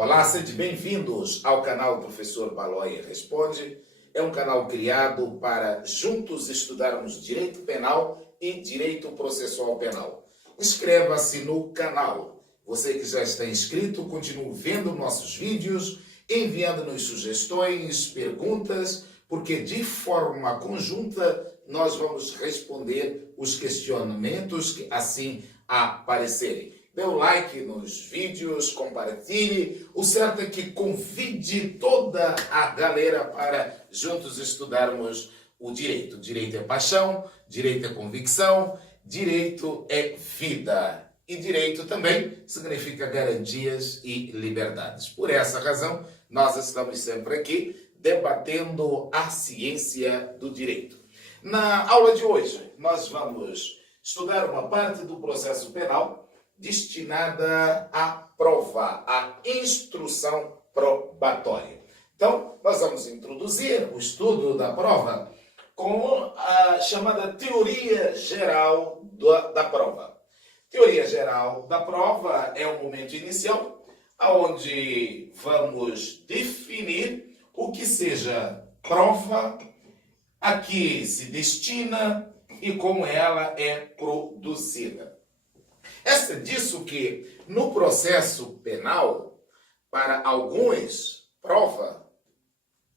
Olá, sejam bem-vindos ao canal Professor Balóia Responde. É um canal criado para juntos estudarmos direito penal e direito processual penal. Inscreva-se no canal. Você que já está inscrito, continue vendo nossos vídeos, enviando-nos sugestões, perguntas, porque de forma conjunta nós vamos responder os questionamentos que assim aparecerem. Dê o like nos vídeos, compartilhe. O certo é que convide toda a galera para juntos estudarmos o direito. Direito é paixão, direito é convicção, direito é vida. E direito também significa garantias e liberdades. Por essa razão, nós estamos sempre aqui debatendo a ciência do direito. Na aula de hoje, nós vamos estudar uma parte do processo penal destinada à prova, à instrução probatória. Então, nós vamos introduzir o estudo da prova com a chamada teoria geral da prova. Teoria geral da prova é o momento inicial, onde vamos definir o que seja prova, a que se destina e como ela é produzida. É disso que, no processo penal, para alguns, prova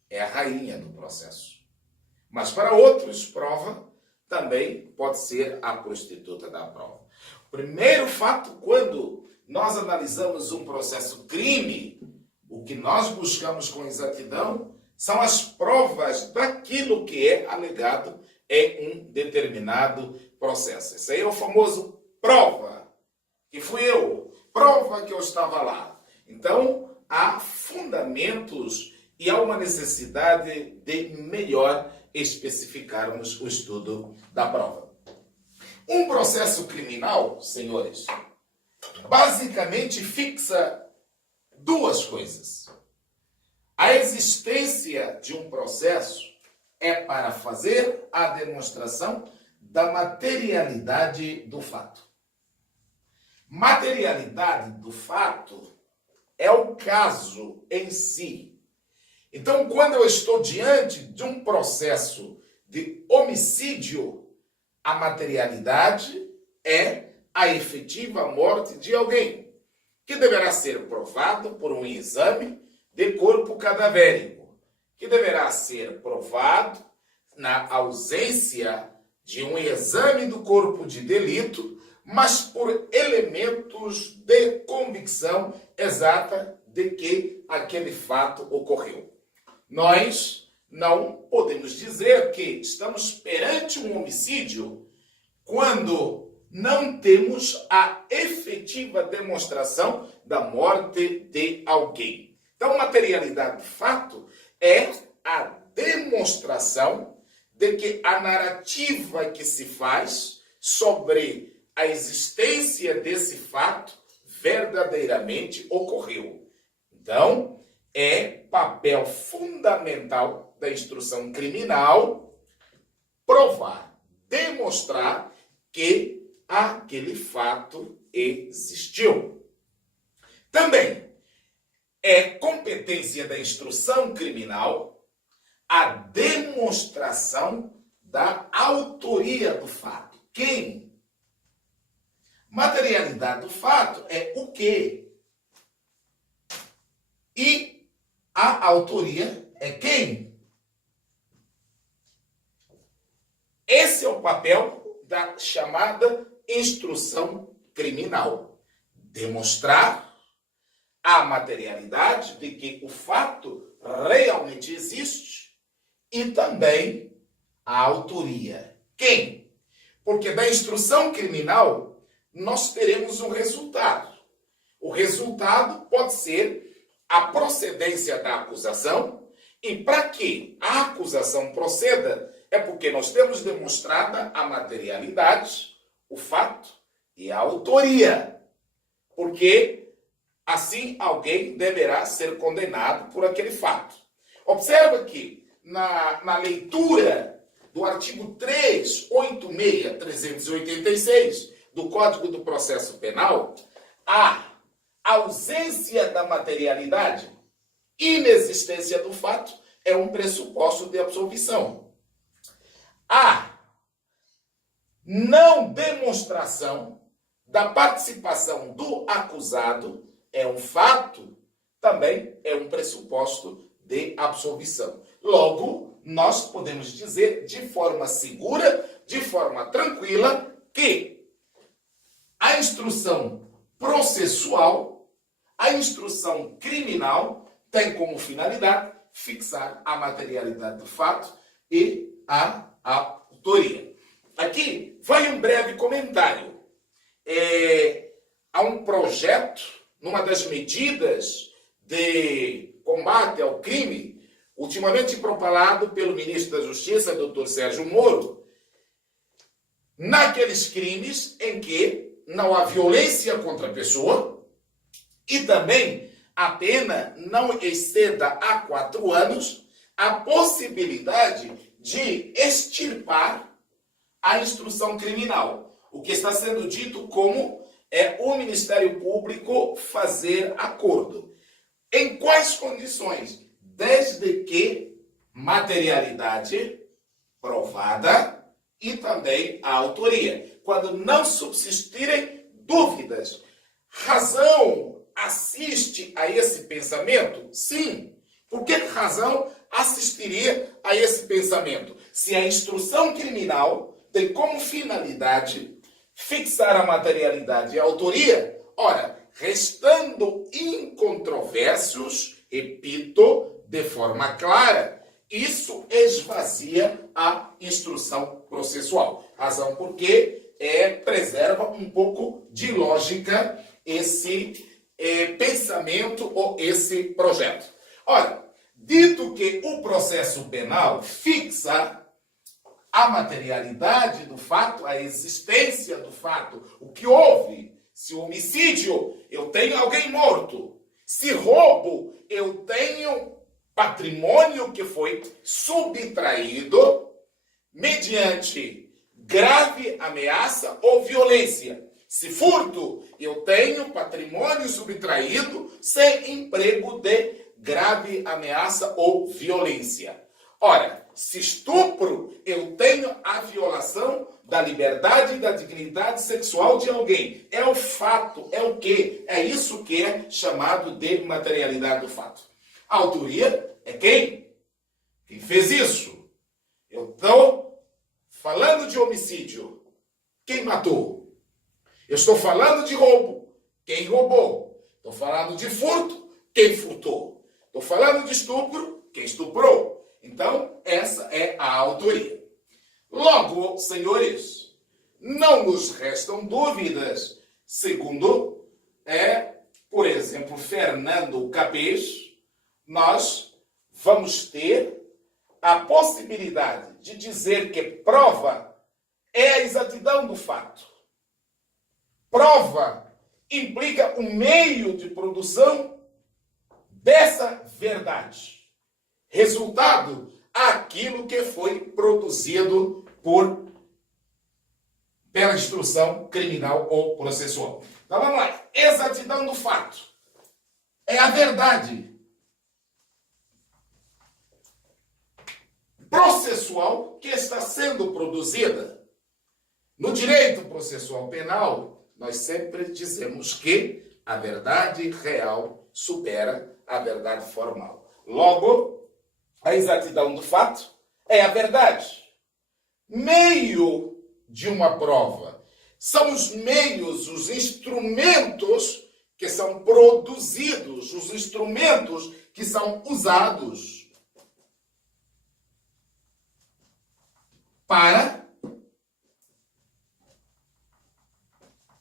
é a rainha do processo. Mas para outros, prova também pode ser a prostituta da prova. O primeiro fato, quando nós analisamos um processo crime, o que nós buscamos com exatidão são as provas daquilo que é alegado em um determinado processo. Esse aí é o famoso prova. Que fui eu, prova que eu estava lá. Então, há fundamentos e há uma necessidade de melhor especificarmos o estudo da prova. Um processo criminal, senhores, basicamente fixa duas coisas. A existência de um processo é para fazer a demonstração da materialidade do fato. Materialidade do fato é o caso em si. Então, quando eu estou diante de um processo de homicídio, a materialidade é a efetiva morte de alguém, que deverá ser provado por um exame de corpo cadavérico, que deverá ser provado na ausência de um exame do corpo de delito, mas por elementos de convicção exata de que aquele fato ocorreu. Nós não podemos dizer que estamos perante um homicídio quando não temos a efetiva demonstração da morte de alguém. Então, materialidade do fato é a demonstração de que a narrativa que se faz sobre a existência desse fato verdadeiramente ocorreu. Então, é papel fundamental da instrução criminal provar, demonstrar que aquele fato existiu. Também é competência da instrução criminal a demonstração da autoria do fato. Quem? Materialidade do fato é o quê? E a autoria é quem? Esse é o papel da chamada instrução criminal. Demonstrar a materialidade de que o fato realmente existe e também a autoria. Quem? Porque da instrução criminal nós teremos um resultado. O resultado pode ser a procedência da acusação, e para que a acusação proceda, é porque nós temos demonstrada a materialidade, o fato e a autoria. Porque assim alguém deverá ser condenado por aquele fato. Observa que na leitura do artigo 386, 386, do Código do Processo Penal, há ausência da materialidade, inexistência do fato, é um pressuposto de absolvição. A não demonstração da participação do acusado é um fato, também é um pressuposto de absolvição. Logo, nós podemos dizer de forma segura, de forma tranquila, que a instrução processual, a instrução criminal, tem como finalidade fixar a materialidade do fato e a autoria. Aqui vai um breve comentário. Há um projeto, numa das medidas de combate ao crime, ultimamente propalado pelo ministro da Justiça, Dr. Sérgio Moro, naqueles crimes em que não há violência contra a pessoa e também a pena não exceda a 4 anos, a possibilidade de extirpar a instrução criminal. O que está sendo dito como o Ministério Público fazer acordo. Em quais condições? Desde que materialidade provada e também a autoria. Quando não subsistirem dúvidas. Razão assiste a esse pensamento? Sim. Por que razão assistiria a esse pensamento? Se a instrução criminal tem como finalidade fixar a materialidade e a autoria, ora, restando incontroversos, repito, de forma clara, isso esvazia a instrução processual. Razão porque preserva um pouco de lógica esse pensamento ou esse projeto. Ora, dito que o processo penal fixa a materialidade do fato, a existência do fato, o que houve. Se homicídio, eu tenho alguém morto. Se roubo, eu tenho patrimônio que foi subtraído mediante grave ameaça ou violência. Se furto, eu tenho patrimônio subtraído sem emprego de grave ameaça ou violência. Ora, se estupro, eu tenho a violação da liberdade e da dignidade sexual de alguém. É o fato, é o quê? É isso que é chamado de materialidade do fato. A autoria é quem? Quem fez isso? Eu estou falando de homicídio. Quem matou? Eu estou falando de roubo. Quem roubou? Estou falando de furto. Quem furtou? Estou falando de estupro. Quem estuprou? Então, essa é a autoria. Logo, senhores, não nos restam dúvidas. Segundo, por exemplo, Fernando Capês, nós vamos ter a possibilidade de dizer que prova é a exatidão do fato. Prova implica o meio de produção dessa verdade. Resultado, aquilo que foi produzido pela instrução criminal ou processual. Então vamos lá. Exatidão do fato. É a verdade processual que está sendo produzida. No direito processual penal, nós sempre dizemos que a verdade real supera a verdade formal. Logo, a exatidão do fato é a verdade. Meio de uma prova são os meios, os instrumentos que são produzidos, os instrumentos que são usados para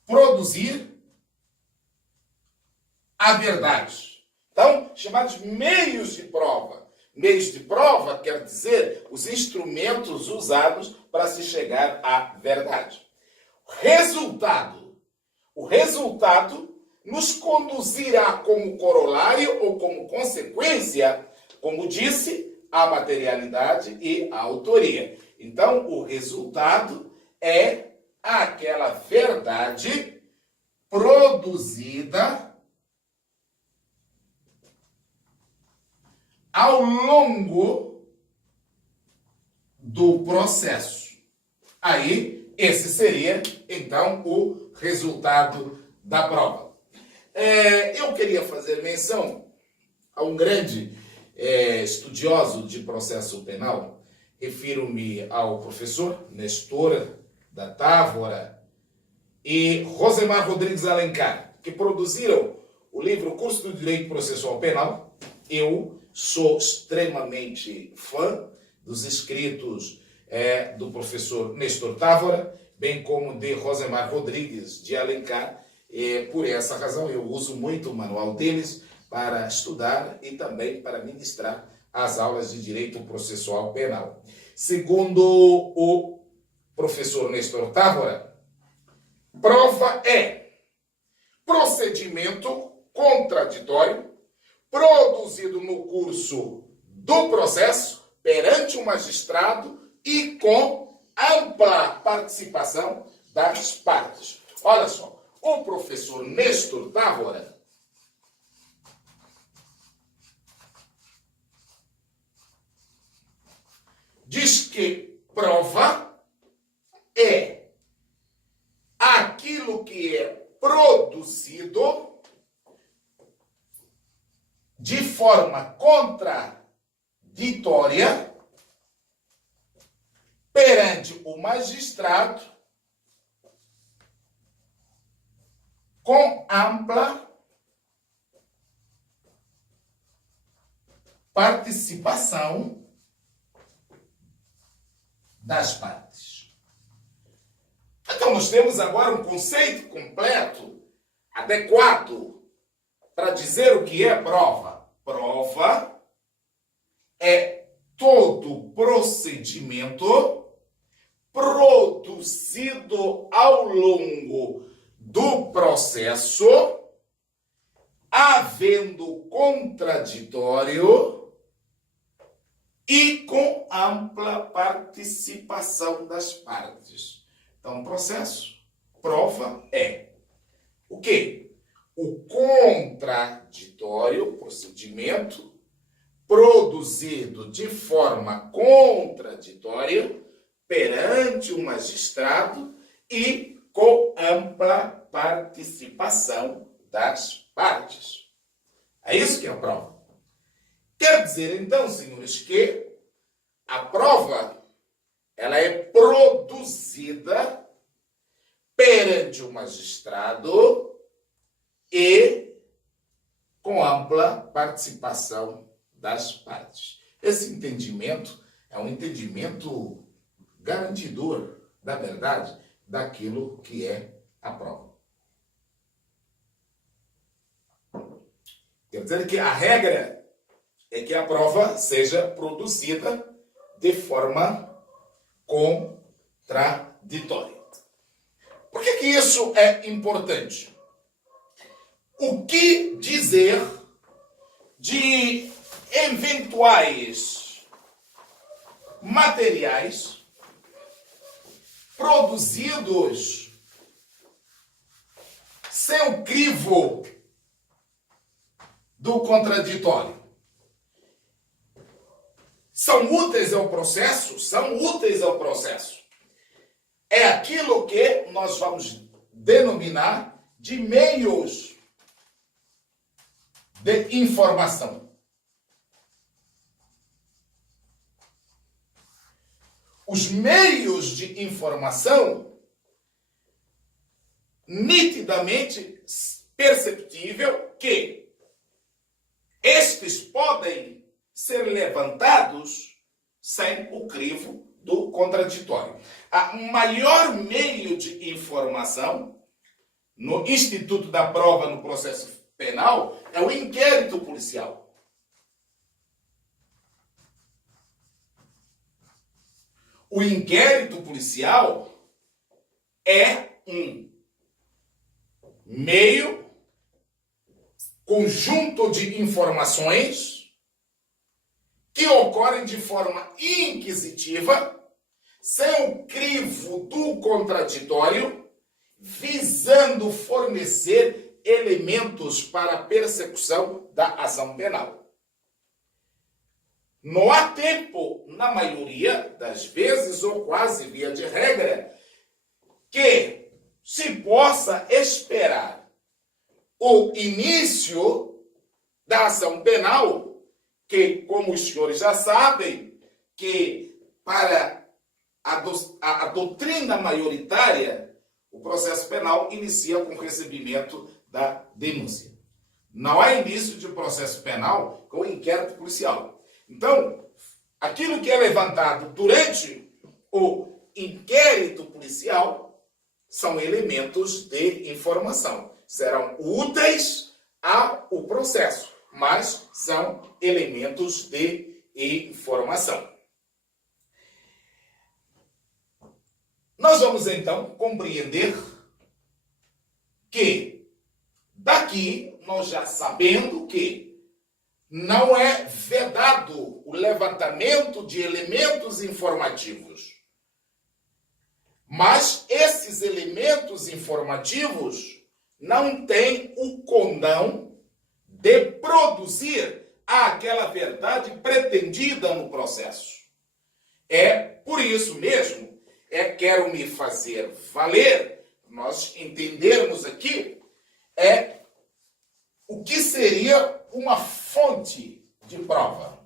produzir a verdade. Então, chamados meios de prova. Meios de prova quer dizer os instrumentos usados para se chegar à verdade. O resultado nos conduzirá como corolário ou como consequência, como disse, a materialidade e a autoria. Então, o resultado é aquela verdade produzida ao longo do processo. Aí, esse seria, então, o resultado da prova. Eu queria fazer menção a um grande estudioso de processo penal. Refiro-me ao professor Nestor da Távora e Rosemar Rodrigues Alencar, que produziram o livro Curso do Direito Processual Penal. Eu sou extremamente fã dos escritos do professor Nestor Távora, bem como de Rosemar Rodrigues de Alencar. Por essa razão, eu uso muito o manual deles para estudar e também para ministrar as aulas de Direito Processual Penal. Segundo o professor Nestor Távora, prova é procedimento contraditório produzido no curso do processo perante o magistrado e com ampla participação das partes. Olha só, o professor Nestor Távora diz que prova é aquilo que é produzido de forma contraditória perante o magistrado com ampla participação das partes. Então, nós temos agora um conceito completo, adequado, para dizer o que é prova. Prova é todo procedimento produzido ao longo do processo, havendo contraditório e com ampla participação das partes. Então, processo, prova é o quê? O contraditório, procedimento, produzido de forma contraditória perante o magistrado e com ampla participação das partes. É isso que é a prova. Quer dizer, então, senhores, que a prova ela é produzida perante o magistrado e com ampla participação das partes. Esse entendimento é um entendimento garantidor da verdade daquilo que é a prova. Quer dizer que a regra é que a prova seja produzida de forma contraditória. Por que isso é importante? O que dizer de eventuais materiais produzidos sem o crivo do contraditório? São úteis ao processo? São úteis ao processo. É aquilo que nós vamos denominar de meios de informação. Os meios de informação, nitidamente perceptível que estes podem ser levantados sem o crivo do contraditório. O maior meio de informação no Instituto da Prova no processo penal é o inquérito policial. O inquérito policial é um meio, conjunto de informações que ocorrem de forma inquisitiva, sem o crivo do contraditório, visando fornecer elementos para a persecução da ação penal. Não há tempo, na maioria das vezes, ou quase via de regra, que se possa esperar o início da ação penal, que, como os senhores já sabem, que para a doutrina maioritária, o processo penal inicia com o recebimento da denúncia. Não há início de processo penal com inquérito policial. Então, aquilo que é levantado durante o inquérito policial são elementos de informação. Serão úteis ao processo, mas são elementos de informação. Nós vamos então compreender que daqui nós já sabendo que não é vedado o levantamento de elementos informativos. Mas esses elementos informativos não têm o condão de produzir aquela verdade pretendida no processo. É por isso mesmo, quero me fazer valer, nós entendermos aqui, o que seria uma fonte de prova.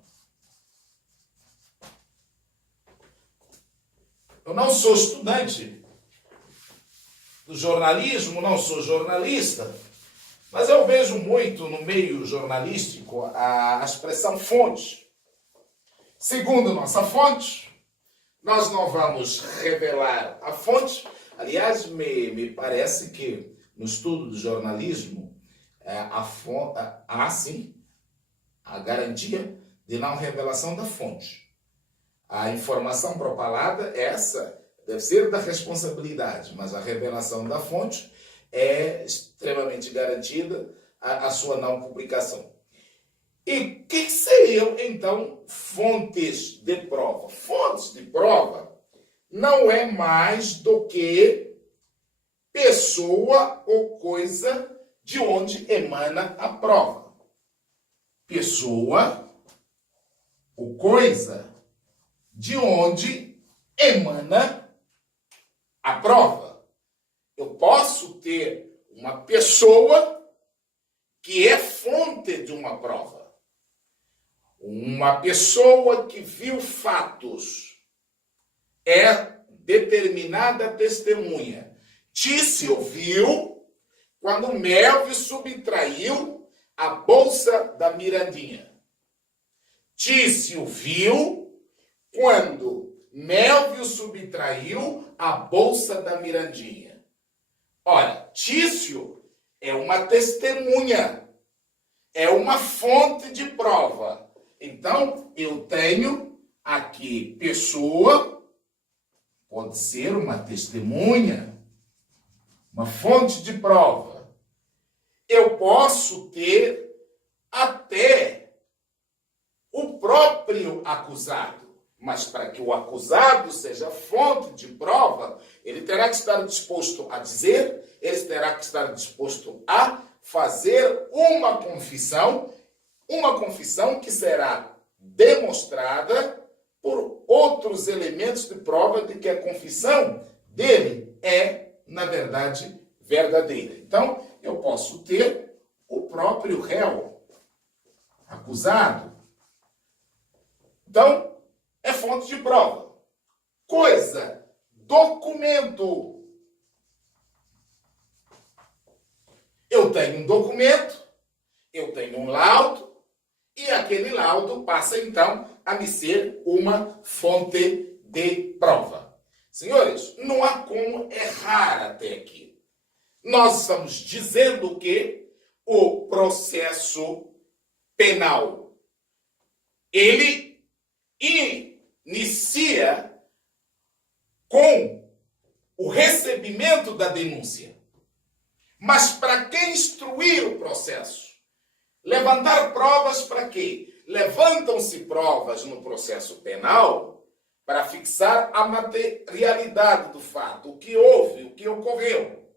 Eu não sou estudante do jornalismo, não sou jornalista, mas eu vejo muito no meio jornalístico a expressão fonte. Segundo nossa fonte, nós não vamos revelar a fonte. Aliás, me parece que no estudo do jornalismo, há sim a garantia de não revelação da fonte. A informação propalada, essa deve ser da responsabilidade, mas a revelação da fonte é extremamente garantida a sua não publicação. E o que seriam, então, fontes de prova? Fontes de prova não é mais do que pessoa ou coisa de onde emana a prova. Pessoa ou coisa de onde emana a prova. Eu posso ter uma pessoa que é fonte de uma prova. Uma pessoa que viu fatos é determinada testemunha. Tício viu quando Melvio subtraiu a bolsa da Mirandinha. Tício viu quando Melvio subtraiu a bolsa da Mirandinha. Ora, Tício é uma testemunha, é uma fonte de prova. Então, eu tenho aqui pessoa, pode ser uma testemunha, uma fonte de prova. Eu posso ter até o próprio acusado. Mas para que o acusado seja fonte de prova, ele terá que estar disposto a dizer, ele terá que estar disposto a fazer uma confissão que será demonstrada por outros elementos de prova de que a confissão dele é, na verdade, verdadeira. Então, eu posso ter o próprio réu acusado. Então, é fonte de prova. Coisa, documento. Eu tenho um documento, eu tenho um laudo, e aquele laudo passa, então, a me ser uma fonte de prova. Senhores, não há como errar até aqui. Nós estamos dizendo que o processo penal, ele inicia com o recebimento da denúncia. Mas para que instruir o processo? Levantar provas para quê? Levantam-se provas no processo penal para fixar a materialidade do fato, o que houve, o que ocorreu.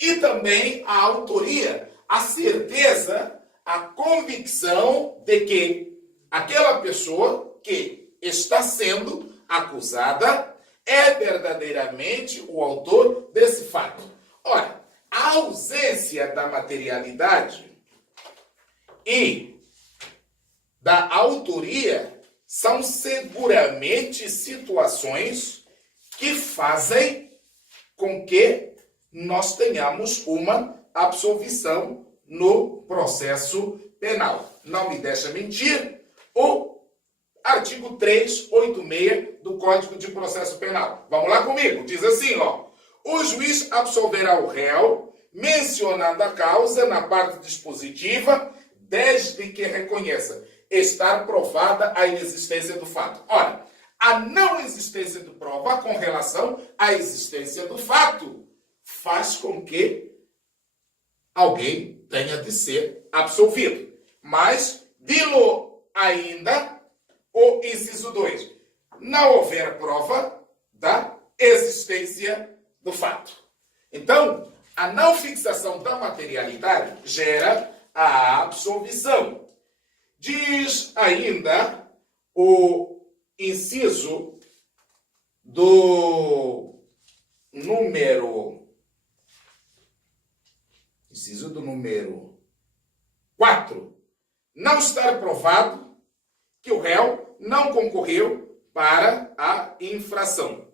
E também a autoria, a certeza, a convicção de que aquela pessoa que está sendo acusada é verdadeiramente o autor desse fato. Ora, a ausência da materialidade e da autoria são seguramente situações que fazem com que nós tenhamos uma absolvição no processo penal. Não me deixa mentir, o artigo 386 do Código de Processo Penal. Vamos lá comigo, diz assim, ó. O juiz absolverá o réu, mencionando a causa na parte dispositiva, desde que reconheça estar provada a inexistência do fato. Ora, a não existência de prova com relação à existência do fato faz com que alguém tenha de ser absolvido. Mas, dilo ainda o inciso 2. Não houver prova da existência do fato. Então, a não fixação da materialidade gera a absolvição. Diz ainda o inciso do número 4. Não estar provado que o réu não concorreu para a infração.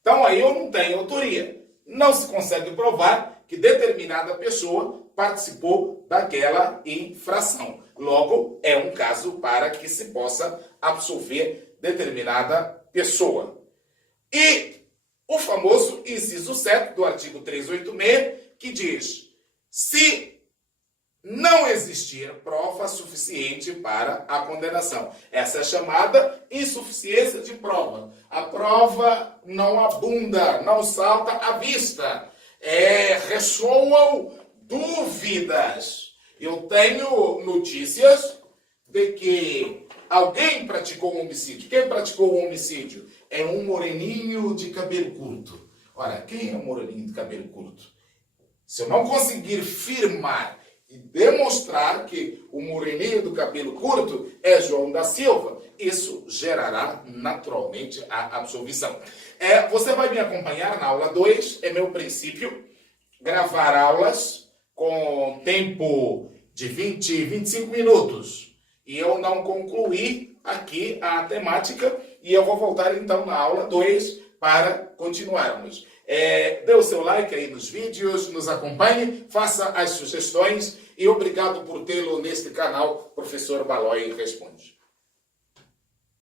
Então, aí eu não tenho autoria. Não se consegue provar que determinada pessoa participou daquela infração. Logo, é um caso para que se possa absolver determinada pessoa. E o famoso inciso 7 do artigo 386, que diz: se não existir prova suficiente para a condenação. Essa é chamada insuficiência de prova. A prova não abunda, não salta à vista. Ressoam dúvidas. Eu tenho notícias de que alguém praticou um homicídio. Quem praticou um homicídio? É um moreninho de cabelo curto. Ora, quem é um moreninho de cabelo curto? Se eu não conseguir firmar e demonstrar que o moreninho do cabelo curto é João da Silva, isso gerará naturalmente a absolvição. Você vai me acompanhar na aula 2, é meu princípio, gravar aulas com tempo de 20, 25 minutos. E eu não concluí aqui a temática e eu vou voltar então na aula 2 para continuarmos. Dê o seu like aí nos vídeos, nos acompanhe, faça as sugestões e obrigado por tê-lo neste canal, Professor Baloi Responde.